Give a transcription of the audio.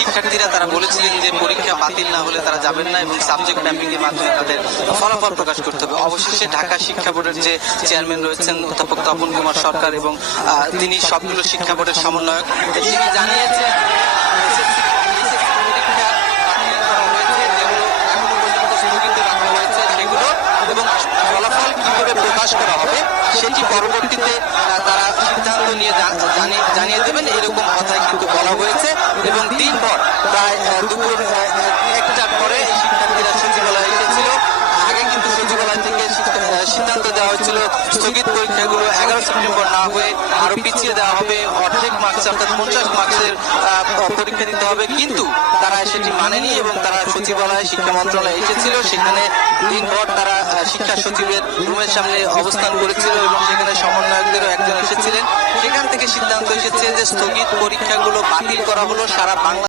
শিক্ষার্থীরা তারা বলেছিলেন যে পরীক্ষা বাতিল না হলে তারা যাবেন না এবং সাবজেক্ট ম্যাপিং এর মাধ্যমে তাদের ফলাফল প্রকাশ করতে হবে। অবশেষে ঢাকা শিক্ষা বোর্ডের যে চেয়ারম্যান রয়েছেন অধ্যাপক তপন কুমার সরকার এবং তিনি সবগুলো শিক্ষা বোর্ডের সমন্বয়ক, তিনি জানিয়েছেন প্রকাশ করা হবে সেটি পরবর্তীতে তারা সিদ্ধান্ত নিয়ে জানিয়ে দেবেন, এরকম কথাই কিন্তু বলা হয়েছে। এবং দিনভর প্রায় দুপুর 1টার পরে এই শিক্ষার্থীরা সচিবালয়ে এসেছিল। আগে কিন্তু সচিবালয় থেকে সিদ্ধান্ত দেওয়া হয়েছিল স্থগিত পরীক্ষাগুলো 11 সেপ্টেম্বর না হয়ে আরো পিছিয়ে দেওয়া হবে, অর্ধেক মার্কস অর্থাৎ 50 মার্কসের পরীক্ষা দিতে হবে, কিন্তু তারা সেটি মানেনি এবং তারা সচিবালয়ে শিক্ষা মন্ত্রণালয়ে এসেছিল। সেখানে দিনভর তারা শিক্ষা সচিবের রুমের সামনে অবস্থান করেছিল এবং সেখানে সমন্বয়কদেরও একজন এসেছিলেন। সেখান থেকে সিদ্ধান্ত এসেছে যে স্থগিত পরীক্ষাগুলো বাতিল করা হলো। সারা বাংলা